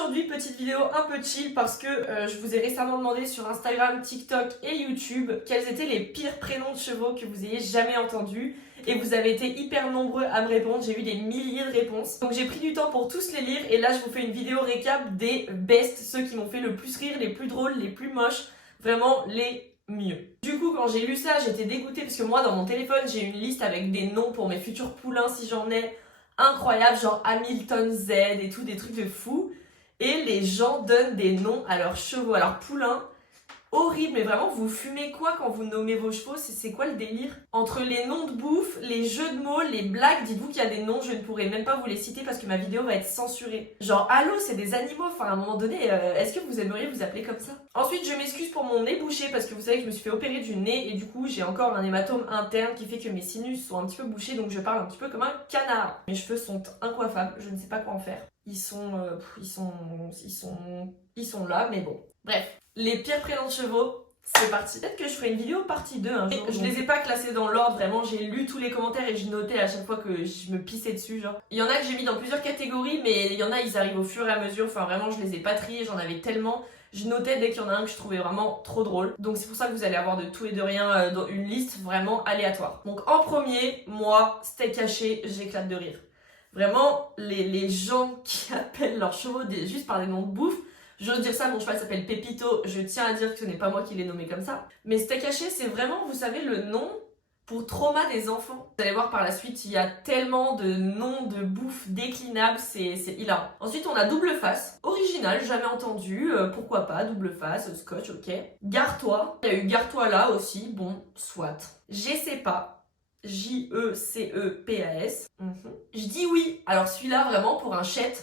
Aujourd'hui, petite vidéo un peu chill parce que je vous ai récemment demandé sur Instagram, TikTok et YouTube quels étaient les pires prénoms de chevaux que vous ayez jamais entendus. Et vous avez été hyper nombreux à me répondre, j'ai eu des milliers de réponses. Donc j'ai pris du temps pour tous les lire et là je vous fais une vidéo récap des best, ceux qui m'ont fait le plus rire, les plus drôles, les plus moches, vraiment les mieux. Du coup quand j'ai lu ça j'étais dégoûtée parce que moi dans mon téléphone j'ai une liste avec des noms pour mes futurs poulains si j'en ai, incroyable, genre Hamilton Z et tout, des trucs de fou. Et les gens donnent des noms à leurs chevaux, à leurs poulains. Horrible, mais vraiment, vous fumez quoi quand vous nommez vos chevaux? C'est quoi le délire? Entre les noms de bouffe, les jeux de mots, les blagues, dites-vous qu'il y a des noms, je ne pourrai même pas vous les citer parce que ma vidéo va être censurée. Genre, allô, c'est des animaux, enfin à un moment donné, est-ce que vous aimeriez vous appeler comme ça? Ensuite, je m'excuse pour mon nez bouché parce que vous savez que je me suis fait opérer du nez et du coup, j'ai encore un hématome interne qui fait que mes sinus sont un petit peu bouchés, donc je parle un petit peu comme un canard. Mes cheveux sont incoiffables, je ne sais pas quoi en faire. Ils sont là, mais bon. Bref. Les pires prénoms de chevaux, c'est parti. Peut-être que je ferai une vidéo partie 2 un jour. Je les ai pas classés dans l'ordre, vraiment, j'ai lu tous les commentaires et je notais à chaque fois que je me pissais dessus, genre. Il y en a que j'ai mis dans plusieurs catégories, mais il y en a, ils arrivent au fur et à mesure, enfin vraiment, je les ai pas triés, j'en avais tellement. Je notais dès qu'il y en a un que je trouvais vraiment trop drôle. Donc c'est pour ça que vous allez avoir de tout et de rien dans une liste vraiment aléatoire. Donc en premier, moi, steak haché, j'éclate de rire. Vraiment, les gens qui appellent leurs chevaux juste par des noms de bouffe, j'ose dire ça, mon cheval s'appelle Pépito, je tiens à dire que ce n'est pas moi qui l'ai nommé comme ça. Mais steak haché, c'est vraiment, vous savez, le nom pour trauma des enfants. Vous allez voir par la suite, il y a tellement de noms de bouffe déclinables, c'est hilarant. Ensuite, on a double face, original, jamais entendu, pourquoi pas, double face, scotch, ok. Gare-toi, il y a eu Gare-toi là aussi, bon, soit. J'essaie pas. J-E-C-E-P-A-S. Je dis oui. Alors celui-là, vraiment, pour un chet,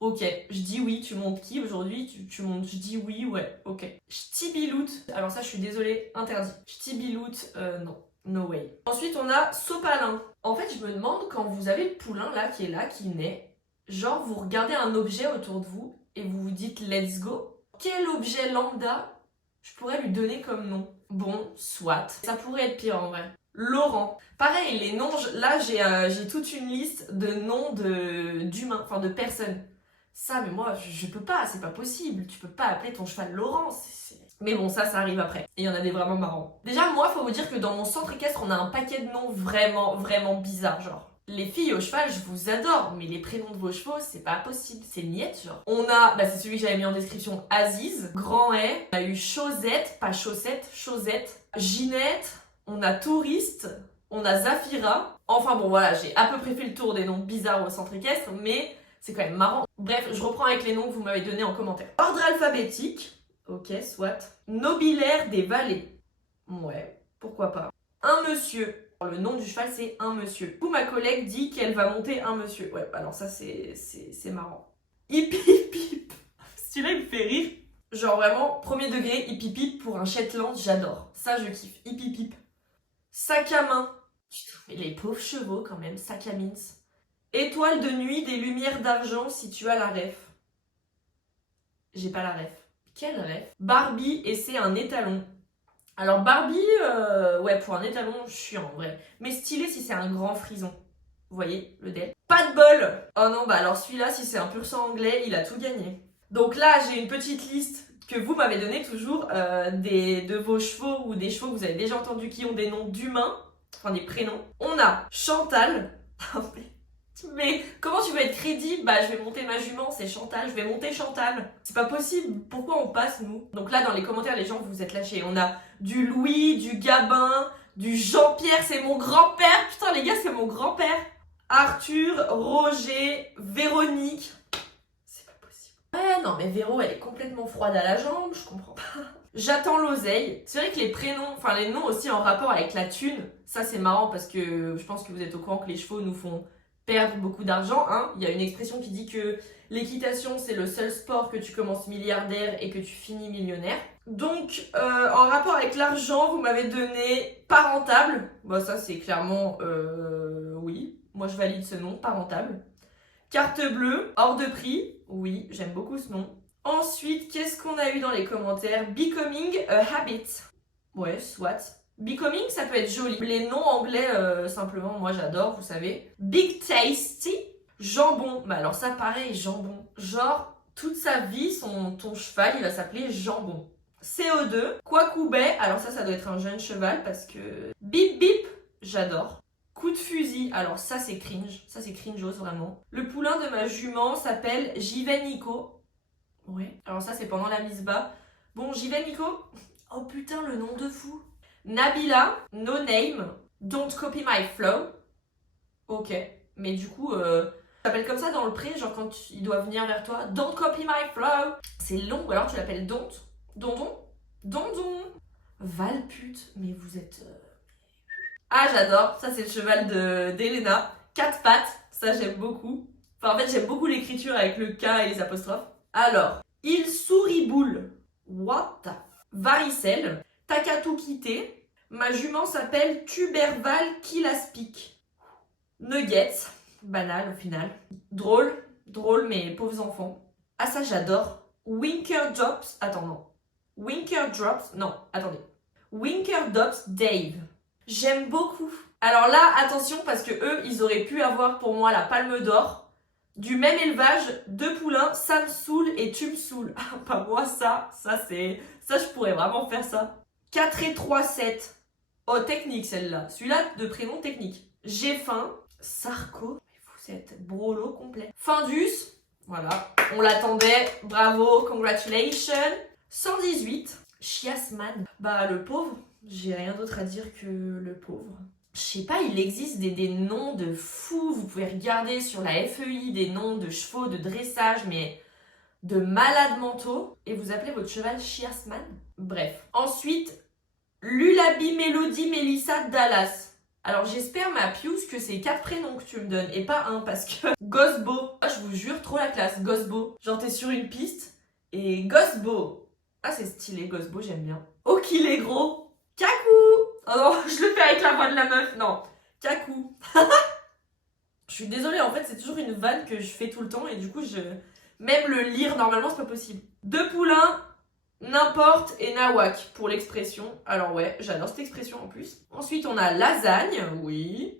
ok. Je dis oui. Tu montes qui aujourd'hui? Tu montes. Je dis oui, ouais, ok. Ch'tibiloute. Alors ça, je suis désolée, interdit. Ch'tibiloute, non. No way. Ensuite, on a sopalin. En fait, je me demande, quand vous avez le poulain là, qui naît, genre, vous regardez un objet autour de vous et vous vous dites let's go. Quel objet lambda je pourrais lui donner comme nom? Bon, soit. Ça pourrait être pire en vrai. Laurent. Pareil, les noms, là j'ai toute une liste de noms d'humains, enfin de personnes. Ça, mais moi, je peux pas, c'est pas possible. Tu peux pas appeler ton cheval Laurent. Mais bon, ça arrive après. Et il y en a des vraiment marrants. Déjà, moi, faut vous dire que dans mon centre équestre, on a un paquet de noms vraiment, vraiment bizarres, genre. Les filles au cheval, je vous adore, mais les prénoms de vos chevaux, c'est pas possible, c'est niette, genre. On a, c'est celui que j'avais mis en description, Aziz, Grand Hay, on a eu Chosette, pas Chaussette, Chosette, Ginette, on a Touriste, on a Zafira. Enfin bon, voilà, j'ai à peu près fait le tour des noms bizarres au centre équestre, mais c'est quand même marrant. Bref, je reprends avec les noms que vous m'avez donnés en commentaire. Ordre alphabétique, ok, soit. Nobilaire des vallées, ouais, pourquoi pas. Un monsieur. Le nom du cheval, c'est un monsieur. Du coup, ma collègue dit qu'elle va monter un monsieur. Ouais, alors ça, c'est marrant. Hip hip hip. Celui-là, il me fait rire. Genre vraiment, premier degré, hip hip hip pour un Shetland, j'adore. Ça, je kiffe. Hip hip hip. Sac à main. Mais les pauvres chevaux, quand même, sac à mins. Étoile de nuit des lumières d'argent si tu as la ref. J'ai pas la ref. Quelle ref? Barbie et c'est un étalon. Alors Barbie, ouais, pour un étalon, chiant en vrai. Mais stylé si c'est un grand frison. Vous voyez, le del. Pas de bol. Oh non, alors celui-là, si c'est un pur sang anglais, il a tout gagné. Donc là, j'ai une petite liste que vous m'avez donnée toujours de vos chevaux ou des chevaux que vous avez déjà entendus qui ont des noms d'humains, enfin des prénoms. On a Chantal. Mais comment tu veux être crédible? Je vais monter ma jument, c'est Chantal, je vais monter Chantal. C'est pas possible, pourquoi on passe nous? Donc là dans les commentaires les gens vous êtes lâchés. On a du Louis, du Gabin, du Jean-Pierre, c'est mon grand-père. Putain les gars c'est mon grand-père. Arthur, Roger, Véronique. C'est pas possible. Ouais non mais Véro elle est complètement froide à la jambe, je comprends pas. J'attends l'oseille. C'est vrai que les prénoms, enfin les noms aussi en rapport avec la thune, ça c'est marrant parce que je pense que vous êtes au courant que les chevaux nous font perdre beaucoup d'argent, hein. Il y a une expression qui dit que l'équitation c'est le seul sport que tu commences milliardaire et que tu finis millionnaire. Donc en rapport avec l'argent, vous m'avez donné pas rentable. Ça c'est clairement oui, moi je valide ce nom, pas rentable. Carte bleue, hors de prix, oui, j'aime beaucoup ce nom. Ensuite, qu'est-ce qu'on a eu dans les commentaires? Becoming a habit. Ouais, soit. Becoming, ça peut être joli. Les noms anglais, simplement, moi j'adore, vous savez. Big Tasty. Jambon. Alors ça, pareil, jambon. Genre, Toute sa vie, ton cheval, il va s'appeler Jambon. CO2, Kwakubé, alors ça doit être un jeune cheval parce que... Bip bip, j'adore. Coup de fusil, alors ça c'est cringeos vraiment. Le poulain de ma jument s'appelle J'y vais Nico. Ouais, alors ça c'est pendant la mise bas. Bon, J'y vais Nico. Oh putain, le nom de fou. Nabila, no name, don't copy my flow. Ok, mais du coup, t'appelles comme ça dans le pré, genre quand il doit venir vers toi. Don't copy my flow. C'est long, ou alors tu l'appelles don't. Dondon. Dondon. Valpute, mais vous êtes... Ah, j'adore, ça c'est le cheval d'Elena. 4 pattes, ça j'aime beaucoup. Enfin, en fait, j'aime beaucoup l'écriture avec le K et les apostrophes. Alors, il sourit boule. What the... Varicelle. Takatou quitté. Ma jument s'appelle Tuberval Kilaspic. Nuggets. Banal au final. Drôle, mais pauvres enfants. Ah, ça j'adore. Winker Drops. Attends, non. Winker Drops. Non, attendez. Winker Drops Dave. J'aime beaucoup. Alors là, attention, parce que eux, ils auraient pu avoir pour moi la palme d'or. Du même élevage, 2 poulains, ça me saoule et tu me saoules. Ah, pas moi, ça, je pourrais vraiment faire ça. 4 et 3, 7. Oh, technique celle-là. Celui-là, de prénom technique. J'ai faim. Sarko. Vous êtes brolo complet. Findus. Voilà. On l'attendait. Bravo. Congratulations. 118. Chiasman. Bah, le pauvre. J'ai rien d'autre à dire que le pauvre. Je sais pas, il existe des noms de fous. Vous pouvez regarder sur la FEI des noms de chevaux, de dressage, mais de malades mentaux. Et vous appelez votre cheval Chiasman. Bref. Ensuite, Lulabi Mélodie Mélissa Dallas. Alors j'espère, ma Pius, que c'est 4 prénoms que tu me donnes et pas un parce que... Gosbo. Ah, je vous jure, trop la classe. Gosbo. Genre t'es sur une piste et Gosbo. Ah, c'est stylé, Gosbo, j'aime bien. Oh, qu'il est gros. Kakou. Oh non, je le fais avec la voix de la meuf. Non. Kakou. Je suis désolée, en fait, c'est toujours une vanne que je fais tout le temps et du coup, même le lire normalement, c'est pas possible. 2 poulains, n'importe et nawak pour l'expression. Alors ouais, j'adore cette expression en plus. Ensuite, on a lasagne, oui.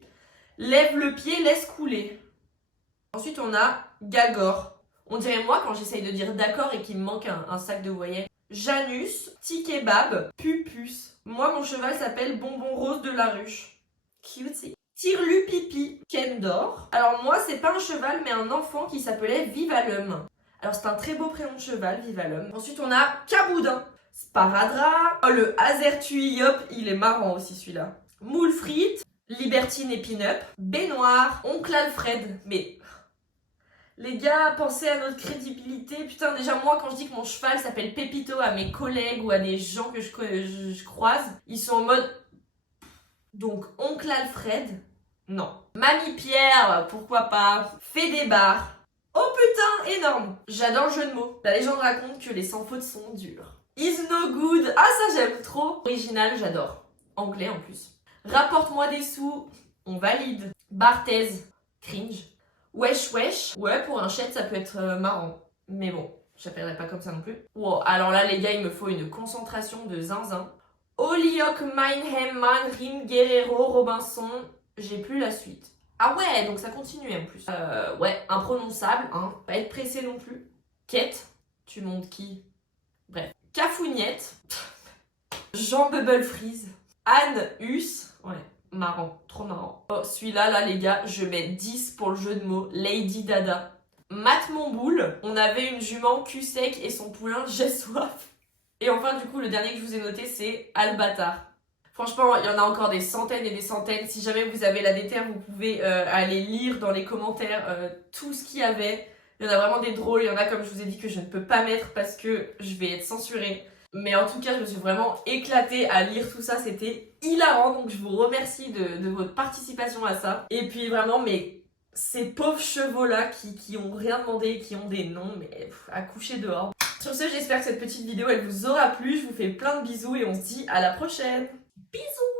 Lève le pied, laisse couler. Ensuite, on a gagor. On dirait moi quand j'essaye de dire d'accord et qu'il me manque un sac de voyelles. Janus, tikebab, pupus. Moi, mon cheval s'appelle Bonbon Rose de la Ruche. Cutie. Tirlu Pipi, Kendor. Alors moi, c'est pas un cheval, mais un enfant qui s'appelait Vivalum. Alors c'est un très beau prénom de cheval, Vivalum. Ensuite, on a Caboudin, Sparadra. Oh, le Azertuiop, il est marrant aussi celui-là. Moule frite, Libertine et Pin-Up. Baignoire, Oncle Alfred. Mais... les gars, pensez à notre crédibilité. Putain, déjà moi, quand je dis que mon cheval s'appelle Pépito à mes collègues ou à des gens que je croise, ils sont en mode... Donc, Oncle Alfred, non. Mamie Pierre, pourquoi pas. Fait des bars. Oh putain, énorme. J'adore le jeu de mots. La légende raconte que les sans fautes sont durs. Is no good. Ah, ça j'aime trop. Original, j'adore. Anglais en plus. Rapporte-moi des sous. On valide. Barthez. Cringe. Wesh wesh. Ouais, pour un chat, ça peut être marrant. Mais bon, j'appellerai pas comme ça non plus. Wow, alors là, les gars, il me faut une concentration de zinzin. Oliok, Meinheim, Rim, Guerrero, Robinson. J'ai plus la suite. Ah ouais, donc ça continue en plus. Ouais, imprononçable, hein. Pas être pressé non plus. Quête. Tu montes qui? Bref. Cafougnette. Jean Bubble Freeze. Anne Hus. Ouais. Marrant, trop marrant. Oh, celui-là, là, les gars, je mets 10 pour le jeu de mots. Lady Dada. Matt Monboule. On avait une jument cul sec et son poulain, j'ai soif. Et enfin, du coup, le dernier que je vous ai noté, c'est Albatar. Franchement, il y en a encore des centaines et des centaines. Si jamais vous avez la déterre, vous pouvez aller lire dans les commentaires tout ce qu'il y avait. Il y en a vraiment des drôles. Il y en a, comme je vous ai dit, que je ne peux pas mettre parce que je vais être censurée. Mais en tout cas, je me suis vraiment éclatée à lire tout ça. C'était hilarant. Donc, je vous remercie de votre participation à ça. Et puis, vraiment, mais ces pauvres chevaux-là qui ont rien demandé, qui ont des noms, mais à coucher dehors. Sur ce, j'espère que cette petite vidéo, elle vous aura plu. Je vous fais plein de bisous et on se dit à la prochaine. Bisous!